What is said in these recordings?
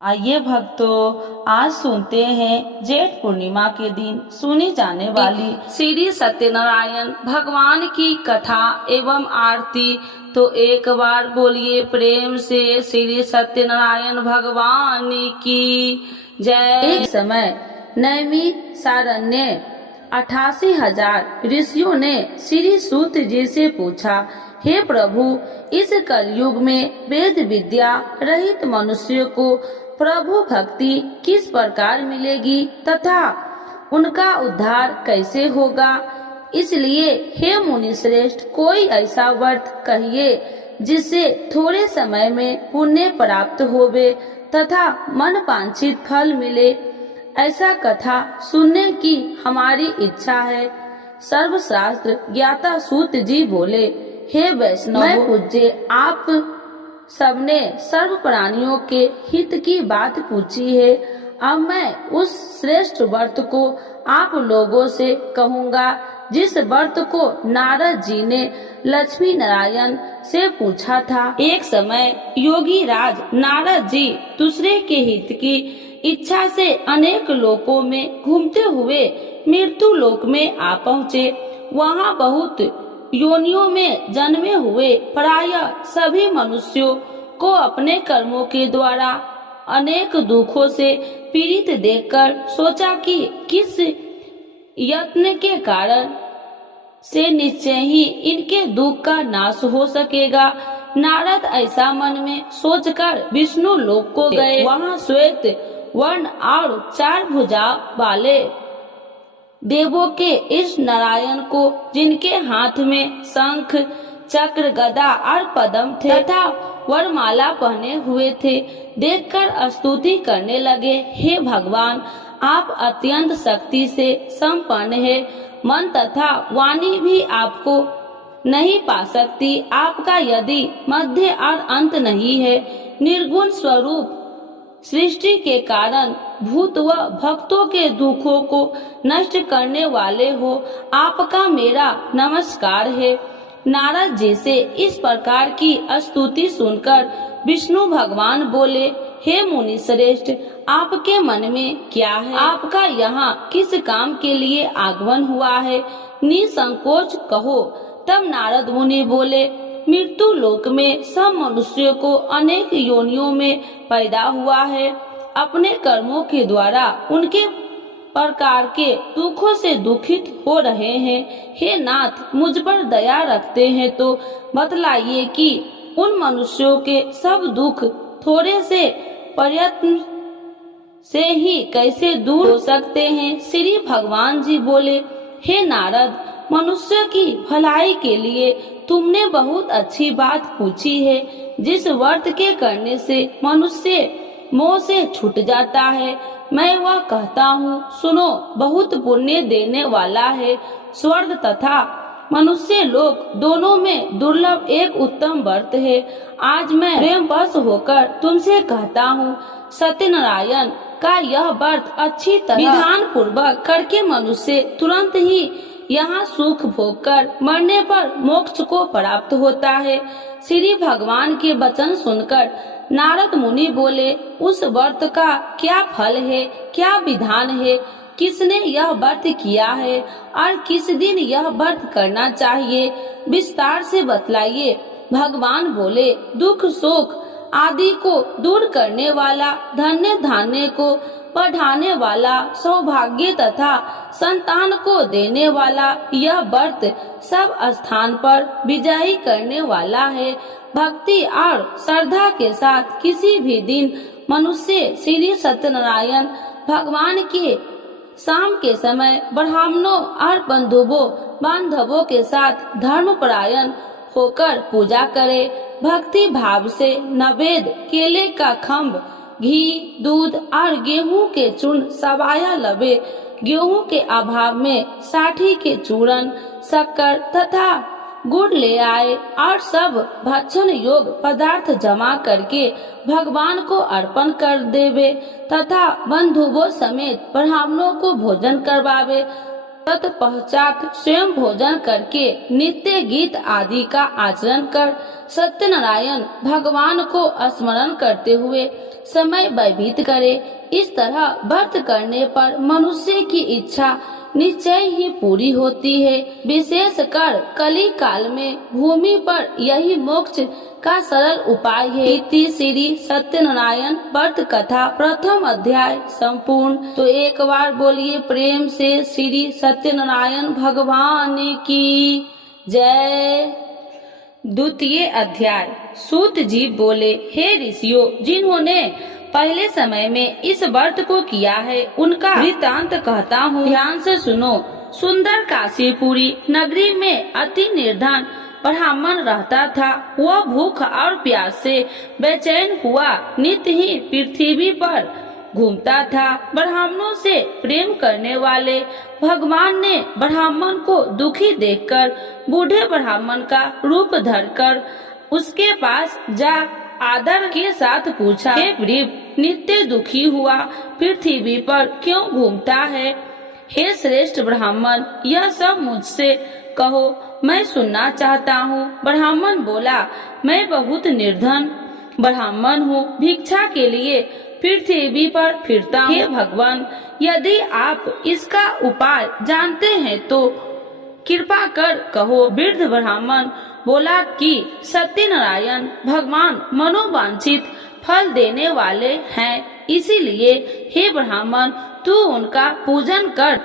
आइए भक्तों, आज सुनते हैं जेठ पूर्णिमा के दिन सुनी जाने वाली श्री सत्यनारायण भगवान की कथा एवं आरती। तो एक बार बोलिए प्रेम से श्री सत्यनारायण भगवान की जय। एक समय नैमी सारण्य 88,000 ऋषियों ने श्री सूत जी से पूछा, हे प्रभु, इस कलयुग में वेद विद्या रहित मनुष्य को प्रभु भक्ति किस प्रकार मिलेगी तथा उनका उद्धार कैसे होगा। इसलिए हे मुनि श्रेष्ठ, कोई ऐसा व्रत कहिए जिससे थोड़े समय में पुण्य प्राप्त होवे तथा मन वांछित फल मिले। ऐसा कथा सुनने की हमारी इच्छा है। सर्वशास्त्र ज्ञाता सूत जी बोले, हे वैष्णव, मैं पूज्य आप सबने सर्व प्राणियों के हित की बात पूछी है। अब मैं उस श्रेष्ठ व्रत को आप लोगों से कहूँगा जिस व्रत को नारद जी ने लक्ष्मी नारायण से पूछा था। एक समय योगी राज नारद जी दूसरे के हित की इच्छा से अनेक लोकों में घूमते हुए मृत्यु लोक में आ पहुँचे। वहाँ बहुत योनियों में जन्मे हुए प्रायः सभी मनुष्यों को अपने कर्मों के द्वारा अनेक दुखों से पीड़ित देखकर सोचा कि किस यत्न के कारण से निश्चय ही इनके दुख का नाश हो सकेगा। नारद ऐसा मन में सोचकर विष्णु लोक को गए। वहाँ श्वेत वर्ण और 4 भुजा वाले देवों के इस नारायण को, जिनके हाथ में शंख चक्र गदा और पद्म थे तथा वरमाला पहने हुए थे, देखकर स्तुति करने लगे। हे भगवान, आप अत्यंत शक्ति से संपन्न है। मन तथा वाणी भी आपको नहीं पा सकती। आपका यदि मध्य और अंत नहीं है, निर्गुण स्वरूप सृष्टि के कारण भूत व भक्तों के दुखों को नष्ट करने वाले हो, आपका मेरा नमस्कार है। नारद जी से इस प्रकार की स्तुति सुनकर विष्णु भगवान बोले, हे मुनि श्रेष्ठ, आपके मन में क्या है? आपका यहाँ किस काम के लिए आगमन हुआ है? निसंकोच कहो। तब नारद मुनि बोले, मृत्यु लोक में सब मनुष्यों को अनेक योनियों में पैदा हुआ है। अपने कर्मों के द्वारा उनके प्रकार के दुखों से दुखित हो रहे हैं। हे नाथ, मुझ पर दया रखते हैं तो बतलाइए कि उन मनुष्यों के सब दुख थोड़े से प्रयत्न से ही कैसे दूर हो सकते हैं। श्री भगवान जी बोले, हे नारद, मनुष्य की भलाई के लिए तुमने बहुत अच्छी बात पूछी है। जिस व्रत के करने से मनुष्य मोह से छूट जाता है, मैं वह कहता हूँ, सुनो। बहुत पुण्य देने वाला है। स्वर्ग तथा मनुष्य लोक दोनों में दुर्लभ एक उत्तम व्रत है। आज मैं प्रेम वश होकर तुमसे कहता हूँ, सत्यनारायण का यह व्रत अच्छी तरह विधान पूर्वक करके मनुष्य तुरंत ही यहाँ सुख भोग कर मरने पर मोक्ष को प्राप्त होता है। श्री भगवान के वचन सुनकर नारद मुनि बोले, उस व्रत का क्या फल है, क्या विधान है, किसने यह व्रत किया है और किस दिन यह व्रत करना चाहिए, विस्तार से बतलाइए। भगवान बोले, दुख शोक आदि को दूर करने वाला, धन्य धान्य को बढ़ाने वाला, सौभाग्य तथा संतान को देने वाला यह व्रत सब स्थान पर विजयी करने वाला है। भक्ति और श्रद्धा के साथ किसी भी दिन मनुष्य श्री सत्यनारायण भगवान के शाम के समय ब्राह्मणों और बांधवों के साथ धर्मपरायण होकर पूजा करे। भक्ति भाव से नवेद, केले का खम्भ, घी, दूध और गेहूं के चूर्ण सवाया लबे, गेहूं के अभाव में साठी के चूर्ण, शक्कर तथा गुड़ ले आए और सब भक्षण योग पदार्थ जमा करके भगवान को अर्पण कर देवे तथा बंधुओं समेत ब्राह्मणों को भोजन करवावे तत्पश्चात स्वयं भोजन करके नित्य गीत आदि का आचरण कर सत्यनारायण भगवान को स्मरण करते हुए समय व्यतीत करे। इस तरह व्रत करने पर मनुष्य की इच्छा निश्चय ही पूरी होती है। विशेषकर कली काल में भूमि पर यही मोक्ष का सरल उपाय है। इति श्री सत्यनारायण व्रत कथा प्रथम अध्याय संपूर्ण। तो एक बार बोलिए प्रेम से श्री सत्यनारायण भगवान की जय। द्वितीय अध्याय। सूत जी बोले, हे ऋषियों, जिन्होंने पहले समय में इस व्रत को किया है उनका वृत्तांत कहता हूँ, ध्यान से सुनो। सुंदर काशीपुरी नगरी में अति निर्धन ब्राह्मण रहता था। वह भूख और प्यास से बेचैन हुआ नित्य ही पृथ्वी पर घूमता था। ब्राह्मणों से प्रेम करने वाले भगवान ने ब्राह्मण को दुखी देखकर बूढ़े ब्राह्मण का रूप धरकर उसके पास जा आदर के साथ पूछा, हे वृद्ध, नित्य दुखी हुआ पृथ्वी पर क्यों घूमता है? हे श्रेष्ठ ब्राह्मण, यह सब मुझसे कहो, मैं सुनना चाहता हूँ। ब्राह्मण बोला, मैं बहुत निर्धन ब्राह्मण हूँ, भिक्षा के लिए पृथ्वी पर फिरता हूँ। हे भगवान, यदि आप इसका उपाय जानते हैं तो कृपा कर कहो। वृद्ध ब्राह्मण बोला कि सत्यनारायण भगवान मनोवांछित फल देने वाले हैं, इसीलिए हे ब्राह्मण, तू उनका पूजन कर,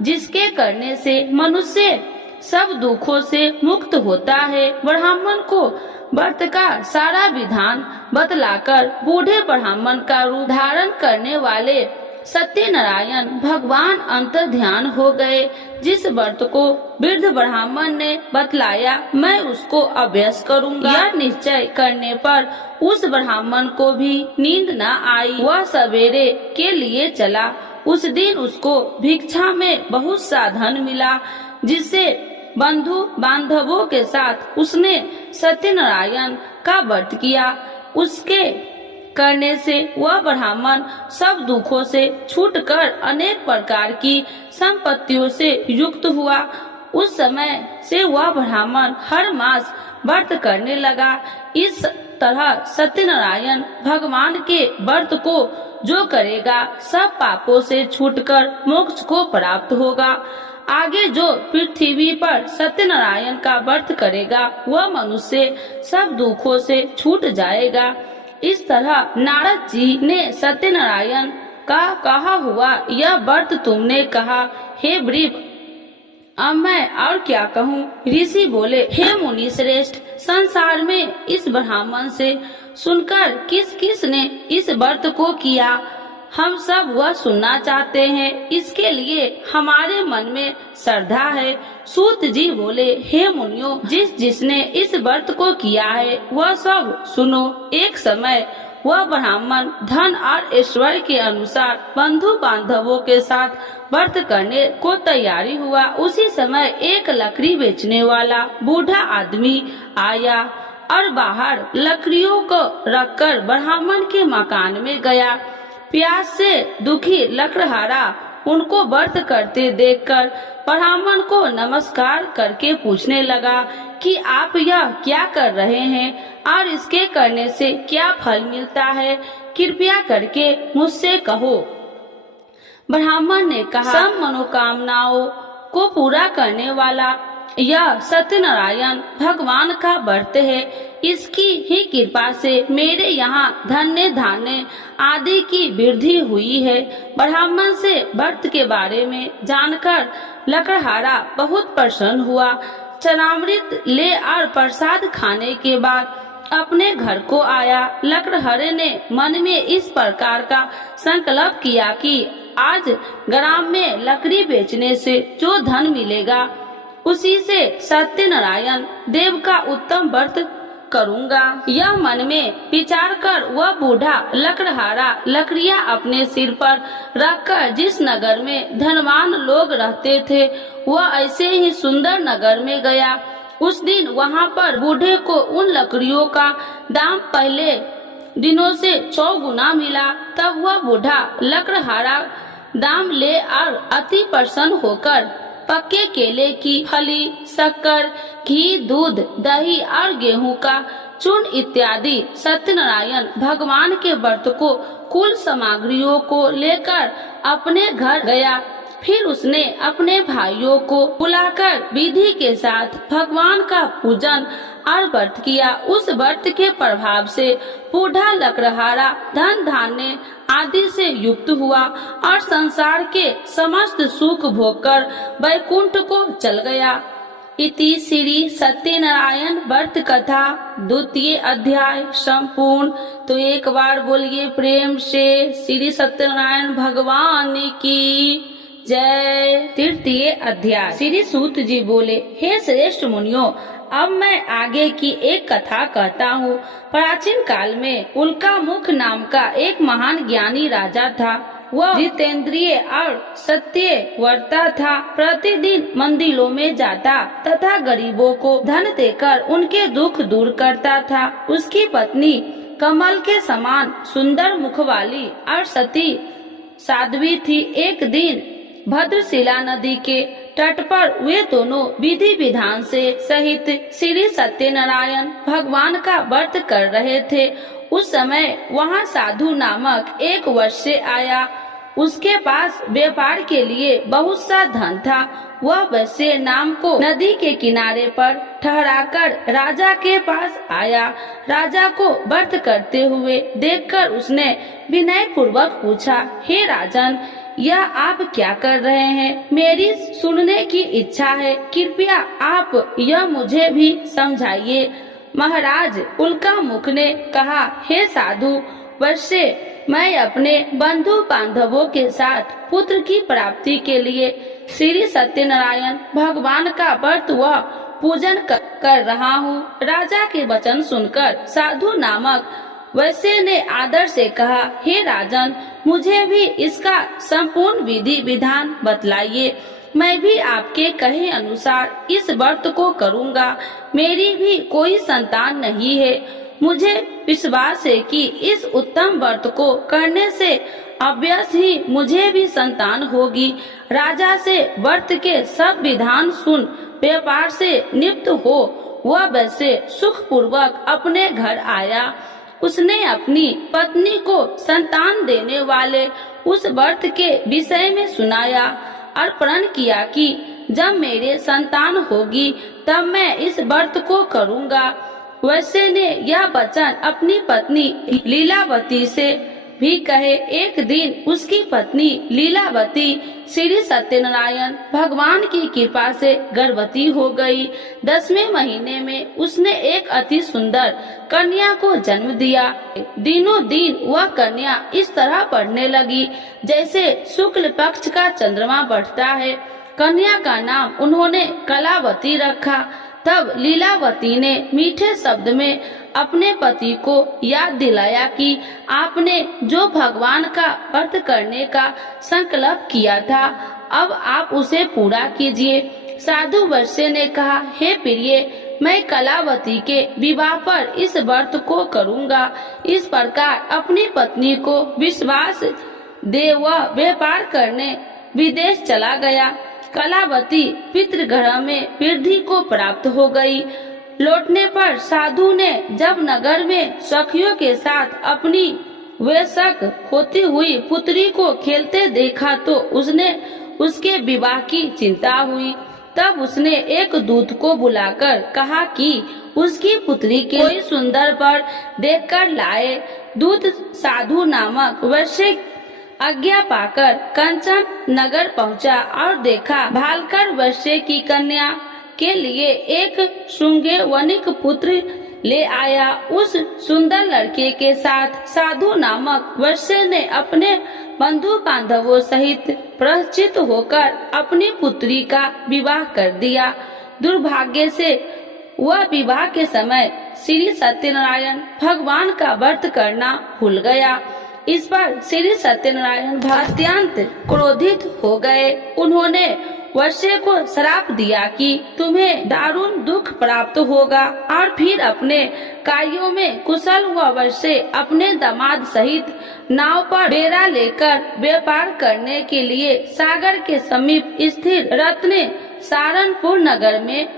जिसके करने से मनुष्य सब दुखों से मुक्त होता है। ब्राह्मण को व्रत का सारा विधान बतलाकर बूढ़े ब्राह्मण का रूप धारण करने वाले सत्यनारायण भगवान अंतर ध्यान हो गए। जिस व्रत को वृद्ध ब्राह्मण ने बतलाया, मैं उसको अभ्यास करूंगा। यह निश्चय करने पर उस ब्राह्मण को भी नींद न आई। वह सवेरे के लिए चला। उस दिन उसको भिक्षा में बहुत सा धन मिला, जिससे बंधु बांधवों के साथ उसने सत्यनारायण का व्रत किया। उसके करने से वह ब्राह्मण सब दुखों से छूटकर अनेक प्रकार की संपत्तियों से युक्त हुआ। उस समय से वह ब्राह्मण हर मास व्रत करने लगा। इस तरह सत्यनारायण भगवान के व्रत को जो करेगा सब पापों से छूटकर मोक्ष को प्राप्त होगा। आगे जो पृथ्वी पर सत्यनारायण का व्रत करेगा वह मनुष्य सब दुखों से छूट जाएगा। इस तरह नारद जी ने सत्यनारायण का कहा हुआ यह व्रत तुमने कहा, हे वृद्ध, अब मैं और क्या कहूँ? ऋषि बोले, हे मुनि श्रेष्ठ, संसार में इस ब्राह्मण से सुनकर किस किस ने इस व्रत को किया, हम सब वह सुनना चाहते हैं। इसके लिए हमारे मन में श्रद्धा है। सूत जी बोले, हे मुनियों, जिसने इस व्रत को किया है वह सब सुनो। एक समय वह ब्राह्मण धन और ऐश्वर्य के अनुसार बंधु बांधवों के साथ व्रत करने को तैयारी हुआ। उसी समय एक लकड़ी बेचने वाला बूढ़ा आदमी आया और बाहर लकड़ियों को रखकर ब्राह्मण के मकान में गया। प्यास से दुखी लकड़हारा उनको व्रत करते देखकर ब्राह्मण को नमस्कार करके पूछने लगा कि आप यह क्या कर रहे हैं और इसके करने से क्या फल मिलता है, कृपया करके मुझसे कहो। ब्राह्मण ने कहा, सब मनोकामनाओं को पूरा करने वाला यह सत्यनारायण भगवान का व्रत है। इसकी ही कृपा से मेरे यहाँ धन्य धान्य आदि की वृद्धि हुई है। ब्राह्मण से व्रत के बारे में जानकर लकड़हारा बहुत प्रसन्न हुआ। चरणामृत ले और प्रसाद खाने के बाद अपने घर को आया। लकड़हारे ने मन में इस प्रकार का संकल्प किया कि आज ग्राम में लकड़ी बेचने से जो धन मिलेगा उसी से सत्यनारायण देव का उत्तम व्रत करूंगा। यह मन में विचार कर वह बूढ़ा लकड़हारा लकड़ियां अपने सिर पर रखकर जिस नगर में धनवान लोग रहते थे वह ऐसे ही सुंदर नगर में गया। उस दिन वहां पर बूढ़े को उन लकड़ियों का दाम पहले दिनों से 100 गुना मिला। तब वह बूढ़ा लकड़हारा दाम ले और अति प्रसन्न होकर पक्के केले की फली, शक्कर, घी, दूध, दही और गेहूं का चूर्ण इत्यादि सत्यनारायण भगवान के व्रत को कुल सामग्रियों को लेकर अपने घर गया। फिर उसने अपने भाइयों को बुलाकर विधि के साथ भगवान का पूजन और व्रत किया। उस व्रत के प्रभाव से बूढ़ा लकड़हारा धन धान्य आदि से युक्त हुआ और संसार के समस्त सुख भोगकर वैकुंठ को चल गया। इति श्री सत्यनारायण व्रत कथा द्वितीय अध्याय संपूर्ण। तो एक बार बोलिए प्रेम से श्री सत्यनारायण भगवान की जय। तृतीय अध्याय। श्री सूत जी बोले, हे श्रेष्ठ मुनियों, अब मैं आगे की एक कथा कहता हूँ। प्राचीन काल में उल्कामुख नाम का एक महान ज्ञानी राजा था। वह जितेंद्रिय और सत्यव्रता था। प्रतिदिन मंदिरों में जाता तथा गरीबों को धन देकर उनके दुख दूर करता था। उसकी पत्नी कमल के समान सुंदर मुख वाली और सती साध्वी थी। एक दिन भद्रशिला नदी के तट पर वे दोनों विधि विधान से सहित श्री सत्यनारायण भगवान का व्रत कर रहे थे। उस समय वहाँ साधु नामक एक वैश्य आया। उसके पास व्यापार के लिए बहुत सा धन था। वह वैश्य नाम को नदी के किनारे पर ठहराकर राजा के पास आया। राजा को व्रत करते हुए देखकर उसने विनय पूर्वक पूछा, हे राजन, यह आप क्या कर रहे हैं? मेरी सुनने की इच्छा है, कृपया आप यह मुझे भी समझाइए। महाराज उल्कामुख ने कहा, हे साधु वैश्य, मैं अपने बंधु बांधवों के साथ पुत्र की प्राप्ति के लिए श्री सत्यनारायण भगवान का व्रत व पूजन कर रहा हूँ। राजा के वचन सुनकर साधु नामक वैश्य ने आदर से कहा, हे राजन, मुझे भी इसका संपूर्ण विधि विधान बतलाइए। मैं भी आपके कहे अनुसार इस व्रत को करूँगा। मेरी भी कोई संतान नहीं है। मुझे विश्वास है कि इस उत्तम व्रत को करने से अवश्य ही मुझे भी संतान होगी। राजा से व्रत के सब विधान सुन व्यापार से निवृत्त हो वह वैसे सुख पूर्वक अपने घर आया। उसने अपनी पत्नी को संतान देने वाले उस व्रत के विषय में सुनाया और प्रण किया कि जब मेरे संतान होगी तब मैं इस व्रत को करूँगा। वैश्य ने यह वचन अपनी पत्नी लीलावती से भी कहे। एक दिन उसकी पत्नी लीलावती श्री सत्यनारायण भगवान की कृपा से गर्भवती हो गई। 10वें महीने में उसने एक अति सुंदर कन्या को जन्म दिया। दिनों दिन वह कन्या इस तरह बढ़ने लगी जैसे शुक्ल पक्ष का चंद्रमा बढ़ता है। कन्या का नाम उन्होंने कलावती रखा। तब लीलावती ने मीठे शब्द में अपने पति को याद दिलाया कि आपने जो भगवान का व्रत करने का संकल्प किया था, अब आप उसे पूरा कीजिए। साधु वैश्य ने कहा, हे प्रिय, मैं कलावती के विवाह पर इस व्रत को करूँगा। इस प्रकार अपनी पत्नी को विश्वास दे वह व्यापार करने विदेश चला गया। कलावती पितृगृह में वृद्धि को प्राप्त हो गई। लौटने पर साधु ने जब नगर में सखियों के साथ अपनी वयस्क होती हुई पुत्री को खेलते देखा तो उसने उसके विवाह की चिंता हुई। तब उसने एक दूत को बुलाकर कहा कि उसकी पुत्री के कोई सुंदर वर देखकर लाए। दूत साधु नामक वैश्य आज्ञा पाकर कंचन नगर पहुंचा और देखा भालकर वैश्य की कन्या के लिए एक श्रृंगे वनिक पुत्र ले आया। उस सुंदर लड़के के साथ साधु नामक वैश्य ने अपने बंधु बांधवों सहित प्रचित होकर अपनी पुत्री का विवाह कर दिया। दुर्भाग्य से वह विवाह के समय श्री सत्यनारायण भगवान का व्रत करना भूल गया। इस पर श्री सत्यनारायण अत्यंत क्रोधित हो गए। उन्होंने वैश्य को श्राप दिया कि तुम्हें दारुण दुख प्राप्त होगा और फिर अपने कार्यों में कुशल हुआ वैश्य अपने दामाद सहित नाव पर बेड़ा लेकर व्यापार करने के लिए सागर के समीप स्थित रत्न सारनपुर नगर में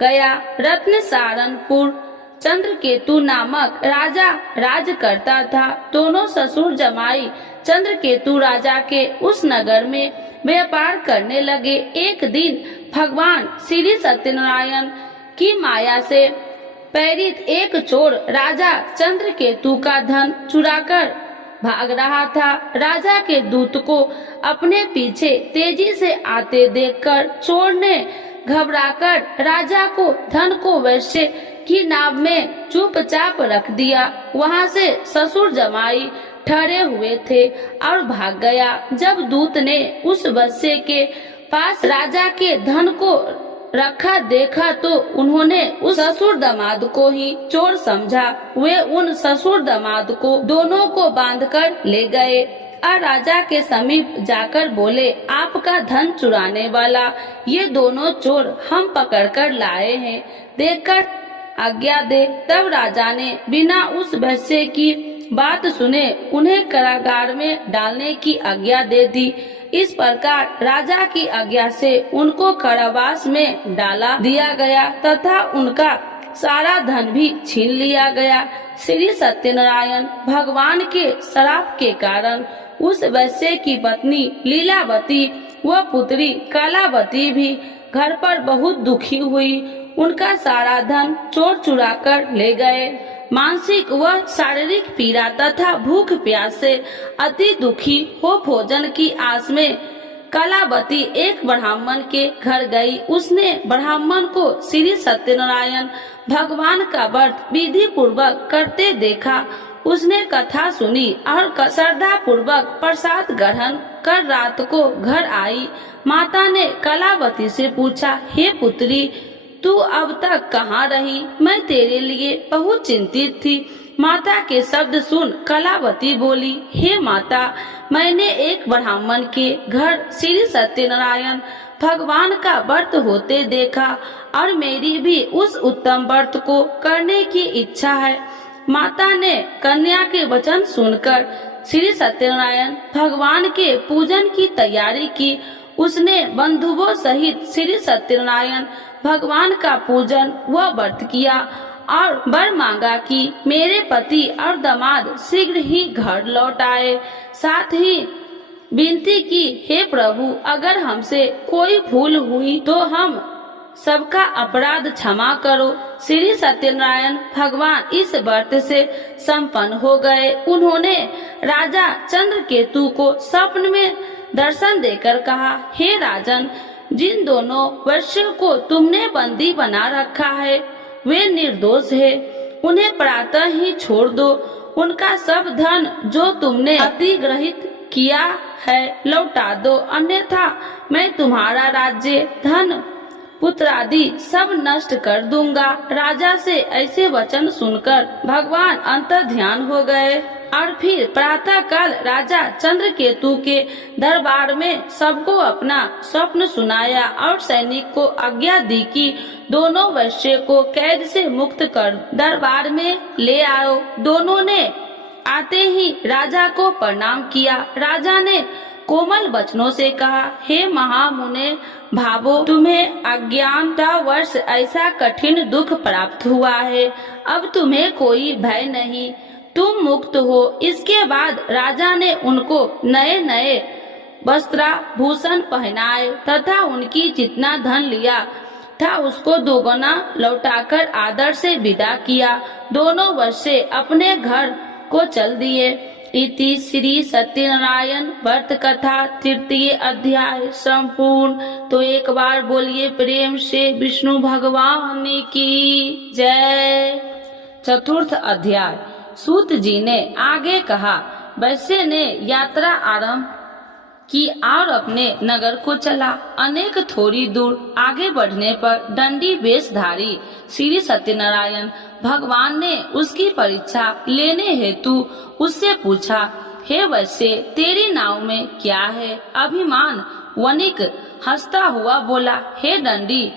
गया। रत्न सारनपुर चंद्रकेतु नामक राजा राज करता था। दोनों ससुर जमाई चंद्रकेतु राजा के उस नगर में व्यापार करने लगे। एक दिन भगवान श्री सत्यनारायण की माया से प्रेरित एक चोर राजा चंद्रकेतु का धन चुराकर भाग रहा था। राजा के दूत को अपने पीछे तेजी से आते देखकर चोर ने घबराकर राजा को धन को वैश्य की नाव में चुपचाप रख दिया। वहां से ससुर जमाई ठहरे हुए थे और भाग गया। जब दूत ने उस वैश्य के पास राजा के धन को रखा देखा तो उन्होंने उस ससुर दामाद को ही चोर समझा। वे उन ससुर दामाद को दोनों को बांधकर ले गए और राजा के समीप जाकर बोले, आपका धन चुराने वाला ये दोनों चोर हम पकड़कर लाए हैं, देखकर आज्ञा दे। तब राजा ने बिना उस वैश्य की बात सुने उन्हें कारागार में डालने की आज्ञा दे दी। इस प्रकार राजा की आज्ञा से उनको कारावास में डाला दिया गया तथा उनका सारा धन भी छीन लिया गया। श्री सत्यनारायण भगवान के श्राप के कारण उस वैश्य की पत्नी लीलावती व पुत्री कलावती भी घर पर बहुत दुखी हुई। उनका सारा धन चोर चुरा कर ले गए। मानसिक व शारीरिक पीड़ा तथा भूख प्यास से अति दुखी हो भोजन की आस में कलावती एक ब्राह्मण के घर गई। उसने ब्राह्मण को श्री सत्यनारायण भगवान का व्रत विधि पूर्वक करते देखा। उसने कथा सुनी और श्रद्धा पूर्वक प्रसाद ग्रहण कर रात को घर आई। माता ने कलावती से पूछा, हे पुत्री, तू अब तक कहाँ रही? मैं तेरे लिए बहुत चिंतित थी। माता के शब्द सुन कलावती बोली, हे माता, मैंने एक ब्राह्मण के घर श्री सत्यनारायण भगवान का व्रत होते देखा और मेरी भी उस उत्तम व्रत को करने की इच्छा है। माता ने कन्या के वचन सुनकर श्री सत्यनारायण भगवान के पूजन की तैयारी की। उसने बंधुओं सहित श्री सत्यनारायण भगवान का पूजन व व्रत किया और वर मांगा कि मेरे पति और दामाद शीघ्र ही घर लौट आए। साथ ही विनती की, हे प्रभु, अगर हमसे कोई भूल हुई तो हम सबका अपराध क्षमा करो। श्री सत्यनारायण भगवान इस व्रत से संपन्न हो गए। उन्होंने राजा चंद्रकेतु को स्वप्न में दर्शन देकर कहा, हे राजन, जिन दोनों वैश्यों को तुमने बंदी बना रखा है वे निर्दोष है। उन्हें प्रातः ही छोड़ दो। उनका सब धन जो तुमने अधिग्रहित किया है लौटा दो, अन्यथा मैं तुम्हारा राज्य, धन, पुत्र आदि सब नष्ट कर दूंगा। राजा से ऐसे वचन सुनकर भगवान अंतर ध्यान हो गए और फिर प्रातः काल राजा चंद्रकेतु के दरबार में सबको अपना स्वप्न सुनाया और सैनिक को आज्ञा दी कि दोनों वैश्य को कैद से मुक्त कर दरबार में ले आओ। दोनों ने आते ही राजा को प्रणाम किया। राजा ने कोमल वचनों से कहा, हे महामुने भावो, तुम्हें अज्ञानतावश ऐसा कठिन दुख प्राप्त हुआ है। अब तुम्हें कोई भय नहीं, तुम मुक्त हो। इसके बाद राजा ने उनको नए नए वस्त्राभूषण पहनाए तथा उनकी जितना धन लिया था उसको दोगुना लौटाकर आदर से विदा किया। दोनों वैश्य अपने घर को चल दिए। इति श्री सत्यनारायण व्रत कथा तृतीय अध्याय संपूर्ण। तो एक बार बोलिए प्रेम से विष्णु भगवान की जय। चतुर्थ अध्याय। सूत जी ने आगे कहा, वैश्य ने यात्रा आरंभ की और अपने नगर को चला। अनेक थोड़ी दूर आगे बढ़ने पर दंडी वेशधारी श्री सत्यनारायण भगवान ने उसकी परीक्षा लेने हेतु उससे पूछा, हे वैश्य, तेरी नाव में क्या है अभिमान? वणिक हंसता हुआ बोला, हे दंडी,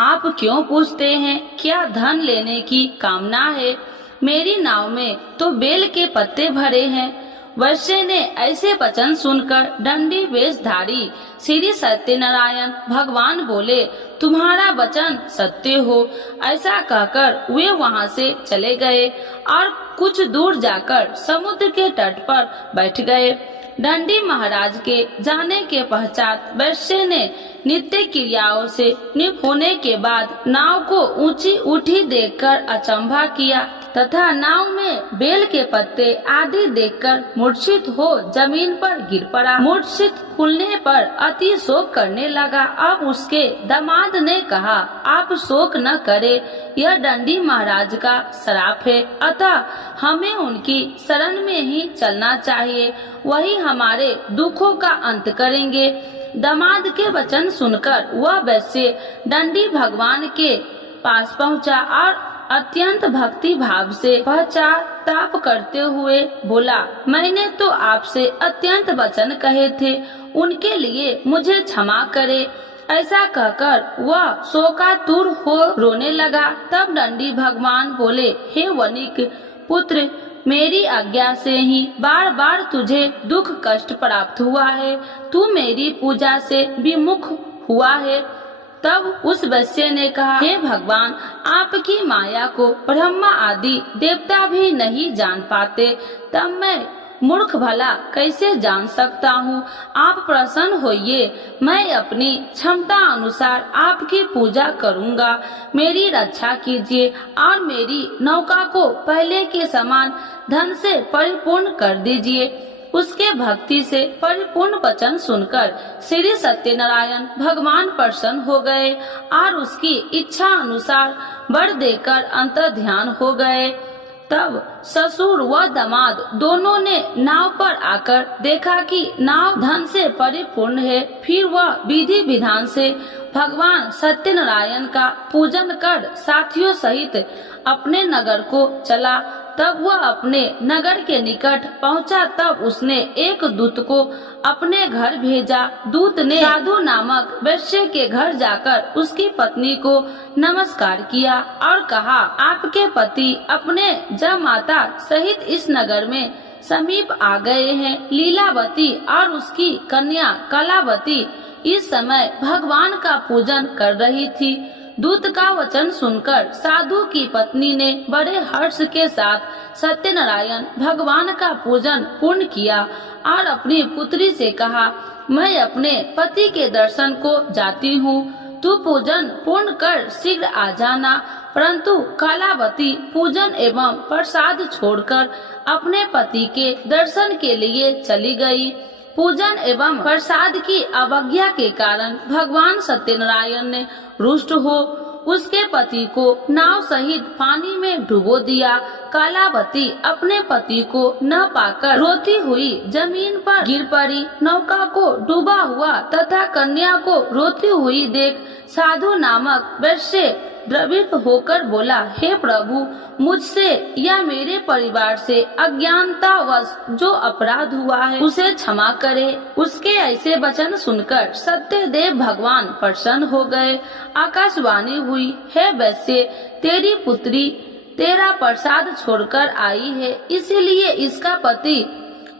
आप क्यों पूछते हैं? क्या धन लेने की कामना है? मेरी नाव में तो बेल के पत्ते भरे हैं। वैश्य ने ऐसे वचन सुनकर दंडी वेशधारी श्री सत्यनारायण भगवान बोले, तुम्हारा वचन सत्य हो। ऐसा कहकर वे वहां से चले गए और कुछ दूर जाकर समुद्र के तट पर बैठ गए। दंडी महाराज के जाने के पश्चात वैश्य ने नित्य क्रियाओं से निपुण होने के बाद नाव को ऊंची उठी देखकर अचंभा किया तथा नाव में बेल के पत्ते आदि देखकर मूर्छित हो जमीन पर गिर पड़ा। मूर्छित खुलने पर अति शोक करने लगा। अब उसके दामाद ने कहा, आप शोक न करे, यह दंडी महाराज का श्राप है, अतः हमें उनकी शरण में ही चलना चाहिए, वही हमारे दुखों का अंत करेंगे। दामाद के वचन सुनकर वह वैश्य दंडी भगवान के पास पहुंचा और अत्यंत भक्ति भाव से पश्चाताप करते हुए बोला, मैंने तो आपसे अत्यंत वचन कहे थे, उनके लिए मुझे क्षमा करे। ऐसा कहकर वह शोकातुर हो रोने लगा। तब दंडी भगवान बोले, हे वणिक पुत्र, मेरी आज्ञा से ही बार बार तुझे दुख कष्ट प्राप्त हुआ है, तू मेरी पूजा से विमुख हुआ है। तब उस वैश्य ने कहा, हे भगवान, आपकी माया को ब्रह्मा आदि देवता भी नहीं जान पाते, तब मैं मूर्ख भला कैसे जान सकता हूँ। आप प्रसन्न होइए, मैं अपनी क्षमता अनुसार आपकी पूजा करूँगा। मेरी रक्षा कीजिए और मेरी नौका को पहले के समान धन से परिपूर्ण कर दीजिए। उसके भक्ति से परिपूर्ण वचन सुनकर श्री सत्यनारायण भगवान प्रसन्न हो गए और उसकी इच्छा अनुसार वर देकर अंतर्ध्यान हो गए। तब ससुर व दामाद दोनों ने नाव पर आकर देखा कि नाव धन से परिपूर्ण है। फिर वह विधि विधान से भगवान सत्यनारायण का पूजन कर साथियों सहित अपने नगर को चला। तब वह अपने नगर के निकट पहुंचा। तब उसने एक दूत को अपने घर भेजा। दूत ने साधु नामक वैश्य के घर जाकर उसकी पत्नी को नमस्कार किया और कहा, आपके पति अपने जमाता सहित इस नगर में समीप आ गए हैं। लीलावती और उसकी कन्या कलावती इस समय भगवान का पूजन कर रही थी। दूत का वचन सुनकर साधु की पत्नी ने बड़े हर्ष के साथ सत्यनारायण भगवान का पूजन पूर्ण किया और अपनी पुत्री से कहा, मैं अपने पति के दर्शन को जाती हूँ, तू पूजन पूर्ण कर शीघ्र आ जाना। परंतु कलावती पूजन एवं प्रसाद छोड़कर अपने पति के दर्शन के लिए चली गई। पूजन एवं प्रसाद की अवज्ञा के कारण भगवान सत्यनारायण ने रुष्ट हो उसके पति को नाव सहित पानी में डुबो दिया। कलावती अपने पति को न पाकर रोती हुई जमीन पर गिर पड़ी। नौका को डूबा हुआ तथा कन्या को रोती हुई देख साधु नामक वैश्य द्रवित होकर बोला, हे प्रभु, मुझसे या मेरे परिवार से अज्ञानतावश जो अपराध हुआ है उसे क्षमा करे। उसके ऐसे वचन सुनकर सत्यदेव भगवान प्रसन्न हो गए। आकाशवाणी हुई, हे वैश्य, तेरी पुत्री तेरा प्रसाद छोड़कर आई है, इसीलिए इसका पति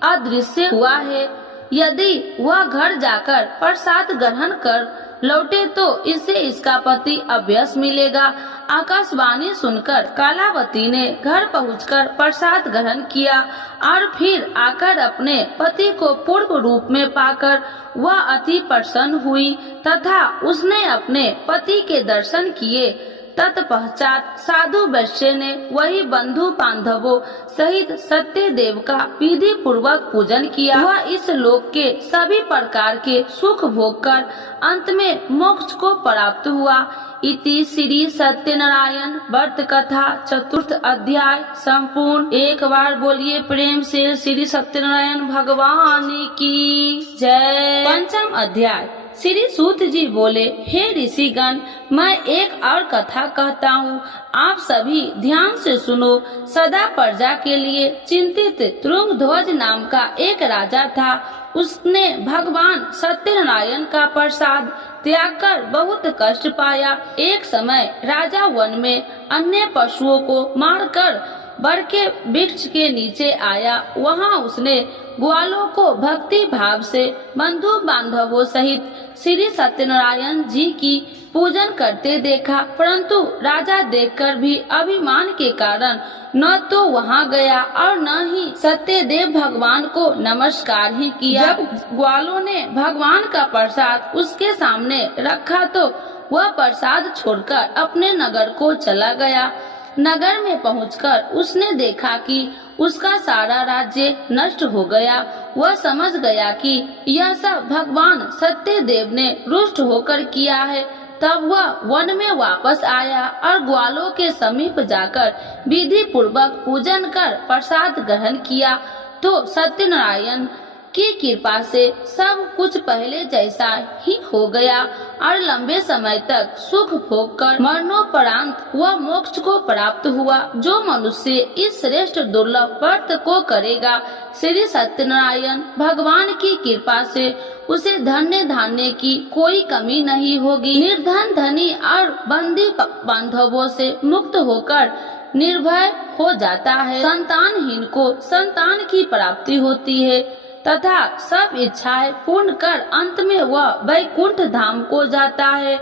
अदृश्य हुआ है। यदि वह घर जाकर प्रसाद ग्रहण कर लौटे तो इसे इसका पति अवश्य मिलेगा। आकाशवाणी सुनकर कलावती ने घर पहुंचकर प्रसाद ग्रहण किया और फिर आकर अपने पति को पूर्व रूप में पाकर वह अति प्रसन्न हुई तथा उसने अपने पति के दर्शन किए। तत्पश्चात साधु वैश्य ने वही बंधु बांधवों सहित सत्यदेव का विधि पूर्वक पूजन किया। वह इस लोक के सभी प्रकार के सुख भोग कर अंत में मोक्ष को प्राप्त हुआ। इति श्री सत्यनारायण व्रत कथा चतुर्थ अध्याय संपूर्ण। एक बार बोलिए प्रेम से श्री सत्यनारायण भगवान की जय। पंचम अध्याय श्री सूत जी बोले, हे ऋषिगण, मैं एक और कथा कहता हूँ, आप सभी ध्यान से सुनो। सदा प्रजा के लिए चिंतित तुंगध्वज नाम का एक राजा था। उसने भगवान सत्यनारायण का प्रसाद त्याग कर बहुत कष्ट पाया। एक समय राजा वन में अन्य पशुओं को मारकर बर के वृक्ष के नीचे आया। वहाँ उसने ग्वालों को भक्ति भाव से बंधु बांधवों सहित श्री सत्यनारायण जी की पूजन करते देखा, परंतु राजा देखकर भी अभिमान के कारण न तो वहाँ गया और न ही सत्यदेव भगवान को नमस्कार ही किया। जब ग्वालों ने भगवान का प्रसाद उसके सामने रखा तो वह प्रसाद छोड़कर अपने नगर को चला गया। नगर में पहुंचकर उसने देखा कि उसका सारा राज्य नष्ट हो गया। वह समझ गया कि यह सब भगवान सत्यदेव ने रुष्ट होकर किया है। तब वह वन में वापस आया और ग्वालों के समीप जाकर विधि पूर्वक पूजन कर प्रसाद ग्रहण किया तो सत्यनारायण की कृपा से सब कुछ पहले जैसा ही हो गया और लंबे समय तक सुख भोग कर मरणोपरांत वह मोक्ष को प्राप्त हुआ। जो मनुष्य इस श्रेष्ठ दुर्लभ व्रत को करेगा, श्री सत्यनारायण भगवान की कृपा से उसे धन्य धान्य की कोई कमी नहीं होगी। निर्धन धनी और बंदी बांधवों से मुक्त होकर निर्भय हो जाता है। संतानहीन को संतान की प्राप्ति होती है तथा सब इच्छाएं पूर्ण कर अंत में वह वैकुंठ धाम को जाता है।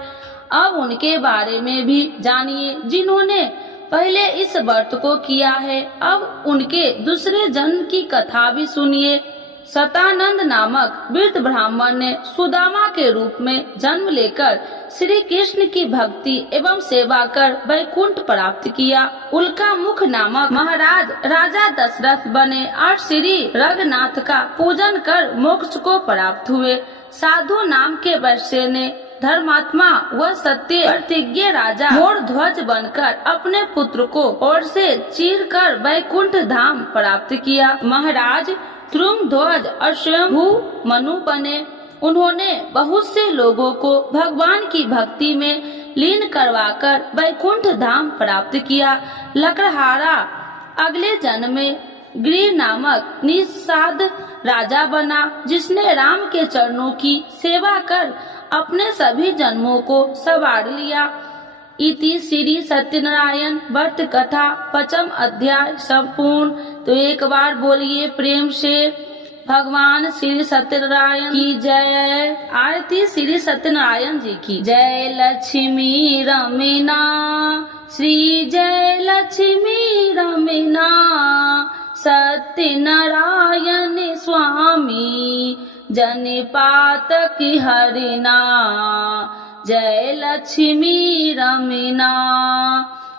अब उनके बारे में भी जानिए जिन्होंने पहले इस व्रत को किया है। अब उनके दूसरे जन्म की कथा भी सुनिए। सतानंद नामक वृद्ध ब्राह्मण ने सुदामा के रूप में जन्म लेकर श्री कृष्ण की भक्ति एवं सेवा कर वैकुंठ प्राप्त किया। उल्का मुख नामक महाराज राजा दशरथ बने और श्री रघुनाथ का पूजन कर मोक्ष को प्राप्त हुए। साधु नाम के वैश्य ने धर्मात्मा व सत्य प्रतिज्ञ राजा मोरध्वज बनकर अपने पुत्र को और से चीर कर वैकुंठ धाम प्राप्त किया। महाराज तुंगध्वज और स्वयंभू मनु बने। उन्होंने बहुत से लोगों को भगवान की भक्ति में लीन करवाकर वैकुंठ धाम प्राप्त किया। लकड़हारा अगले जन्म में गिरि नामक निषाद राजा बना, जिसने राम के चरणों की सेवा कर अपने सभी जन्मों को संवार लिया। इति श्री सत्यनारायण व्रत कथा 5th अध्याय संपूर्ण। तो एक बार बोलिए प्रेम से भगवान श्री सत्यनारायण की जय। आरती श्री सत्यनारायण जी की जय। लक्ष्मी रमीना श्री जय लक्ष्मी रमीना सत्यनारायण स्वामी जनिपात की हरिना। जय लक्ष्मी रमीना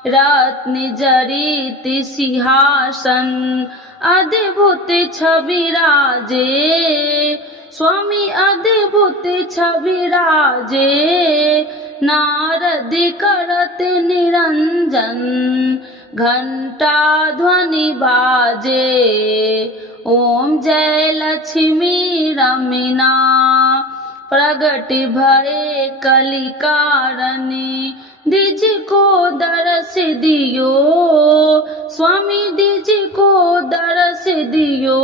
रत्न जरित सिंहासन अद्भुत छवि राजे स्वामी अद्भुत छवि राजे। नारद करत निरंजन घंटा ध्वनि बाजे। ओम जय लक्ष्मी रमीना प्रगट भरे कलि कारणी दिज को दरस दियो स्वामी दिज को दरस दियो।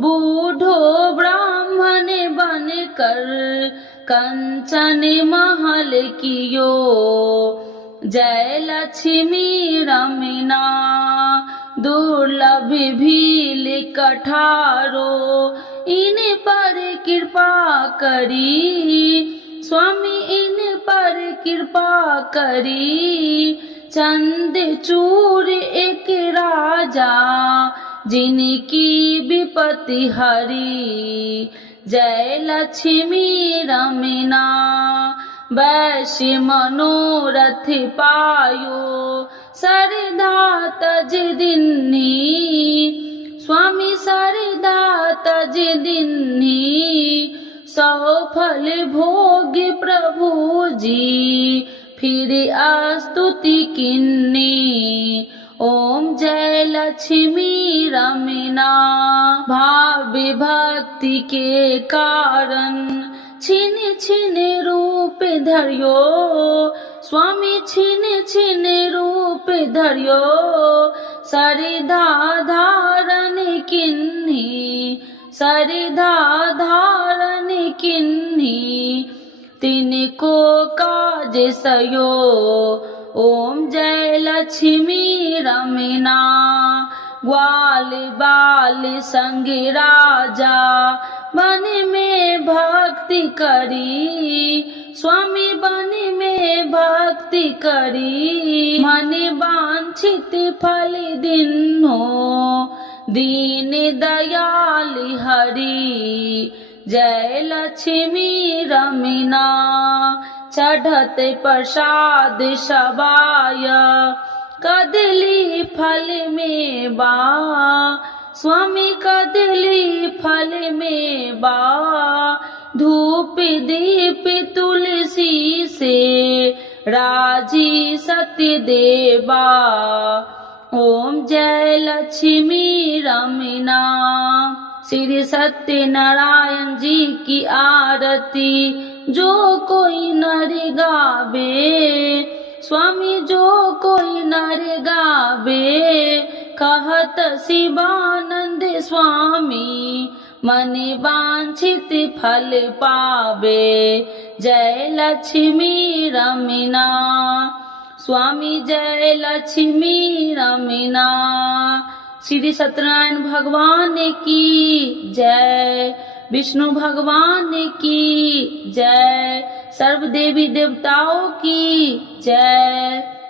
बूढ़ो ब्राह्मण बन कर कंचन महल कियो। जय लक्ष्मी रमीना दुर्लभ भील कठारो इन पर कृपा करी स्वामी इन पर कृपा करी। चंद चूर एक राजा जिनकी विपत्ति हरी। जय लक्ष्मी रमीना वैश्य मनोरथ पायो सरदा तज दिन्ही स्वामी सरदा तज दिन्ही। सफल भोग प्रभु जी फिर स्तुति किन्नी। ओम जय लक्ष्मी रमीना भाव विभक्ति के कारण छिन छिन रूप धरियो, स्वामी छिन छिन रूप धरियो, सरिधा धारण किन्ही, सरिधा धारण किन्ही, तिनको काज सयो। ओम जय लक्ष्मी रमना, ग्वाल बाल संग राजा, मन में भक्ति करी, स्वामी बन में भक्ति करी, मन वांछित फल दिन्हो, दीन दयाल हरि। जय लक्ष्मी रमना, चढ़त प्रसाद सबाय, कदली फल में बा, स्वामी कदली फल में बा, धूप दीप तुलसी से, राजी सत्य देवा। ओम जय लक्ष्मी रमना। श्री सत्यनारायण जी की आरती जो कोई नर गावे, स्वामी जो कोई नर गावे, कहत शिवानंद स्वामी, मन वांछित फल पावे। जय लक्ष्मी रमना, स्वामी जय लक्ष्मी रमना। श्री सत्यनारायण भगवान की जय, विष्णु भगवान की जय, सर्व देवी देवताओं की जय।